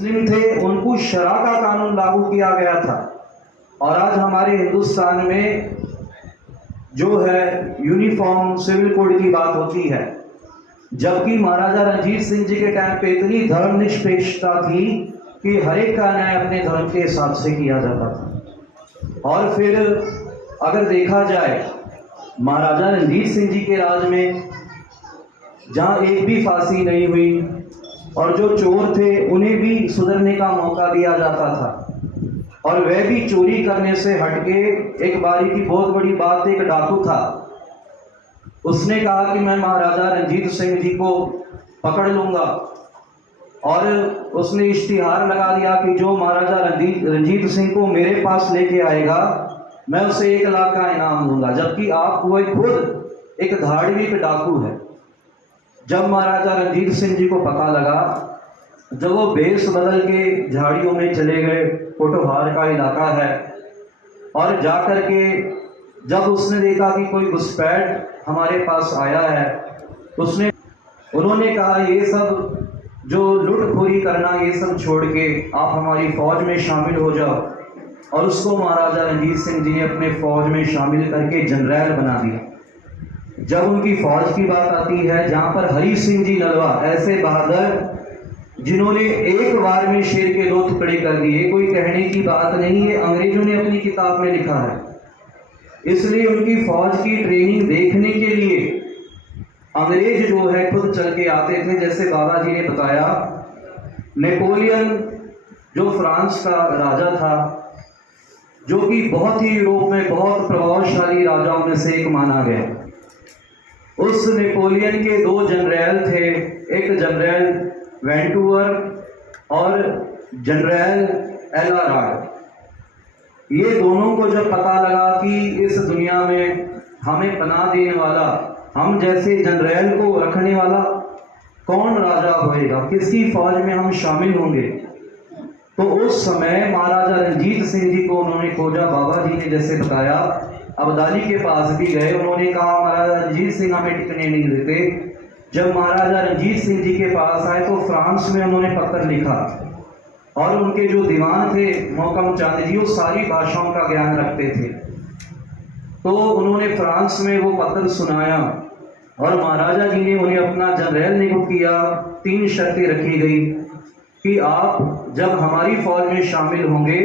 मुस्लिम थे उनको शरा का कानून लागू किया गया था। और आज हमारे हिंदुस्तान में जो है यूनिफॉर्म सिविल कोड की बात होती है, जबकि महाराजा रणजीत सिंह जी के टाइम पे इतनी धर्मनिरपेक्षता थी कि हर एक का न्याय अपने धर्म के हिसाब से किया जाता था। और फिर अगर देखा जाए महाराजा रणजीत सिंह जी के राज में जहाँ एक भी फांसी नहीं हुई और जो चोर थे उन्हें भी सुधरने का मौका दिया जाता था, और वह भी चोरी करने से हटके एक बारी की बहुत बड़ी बात, एक डाकू था, उसने कहा कि मैं महाराजा रणजीत सिंह जी को पकड़ लूंगा, और उसने इश्तिहार लगा दिया कि जो महाराजा रणजीत सिंह को मेरे पास लेके आएगा मैं उसे 1 लाख का इनाम दूंगा, जबकि आप वो खुद एक धार्मिक डाकू है। जब महाराजा रणजीत सिंह जी को पता लगा, जब वो भेष बदल के झाड़ियों में चले गए, पोटोहार का इलाका है, और जाकर के जब उसने देखा कि कोई घुसपैठ हमारे पास आया है, उन्होंने कहा ये सब जो लुटखोरी करना ये सब छोड़ के आप हमारी फौज में शामिल हो जाओ, और उसको महाराजा रणजीत सिंह जी ने अपने फौज में शामिल करके जनरल बना दिया। जब उनकी फौज की बात आती है, जहाँ पर हरी सिंह जी नलवा ऐसे बहादुर जिन्होंने एक बार में शेर के 2 टुकड़े कर दिए, कोई कहने की बात नहीं है, अंग्रेजों ने अपनी किताब में लिखा है। इसलिए उनकी फौज की ट्रेनिंग देखने के लिए अंग्रेज जो है खुद चल के आते थे। जैसे बाबा जी ने बताया, नेपोलियन जो फ्रांस का राजा था, जो कि बहुत ही यूरोप में बहुत प्रभावशाली राजाओं में से एक माना गया, उस नेपोलियन के 2 जनरल थे, एक जनरल वैंटूवर और जनरल एलाराड। ये दोनों को जब पता लगा कि इस दुनिया में हमें पनाह देने वाला, हम जैसे जनरल को रखने वाला कौन राजा होएगा, किसकी फौज में हम शामिल होंगे, तो उस समय महाराजा रणजीत सिंह जी को उन्होंने खोजा। बाबा जी ने जैसे बताया, अब्दाली के पास भी गए, उन्होंने कहा महाराजा रणजीत सिंह हमें टिकने नहीं देते। जब महाराजा रणजीत सिंह जी के पास आए तो फ्रांस में उन्होंने पत्र लिखा, और उनके जो दीवान थे मोहकम चंद जी, वो सारी भाषाओं का ज्ञान रखते थे, तो उन्होंने फ्रांस में वो पत्र सुनाया, और महाराजा जी ने उन्हें अपना जनरल नियुक्त किया। 3 शर्तें रखी गई कि आप जब हमारी फौज में शामिल होंगे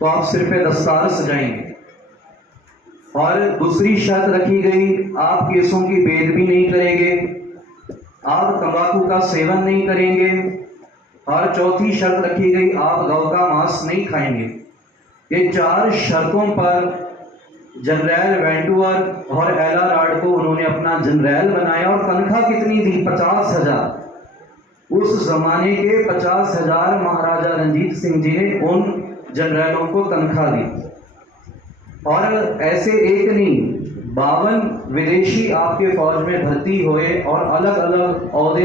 तो आप सिर पे दस्तार सजाएंगे, और दूसरी शर्त रखी गई, आप केसों की बेदबी नहीं करेंगे, आप तंबाकू का सेवन नहीं करेंगे, और चौथी शर्त रखी गई, आप गौ का मांस नहीं खाएंगे। ये 4 शर्तों पर जनरल वैंटूवर और एलाराड को उन्होंने अपना जनरल बनाया। और तनख्वाह कितनी थी? 50,000। उस जमाने के 50,000 महाराजा रणजीत सिंह जी ने उन जनरलों को तनख्वाह दी। और ऐसे एक नहीं, 52 विदेशी आपके फौज में भर्ती हुए और अलग अलग ओहदे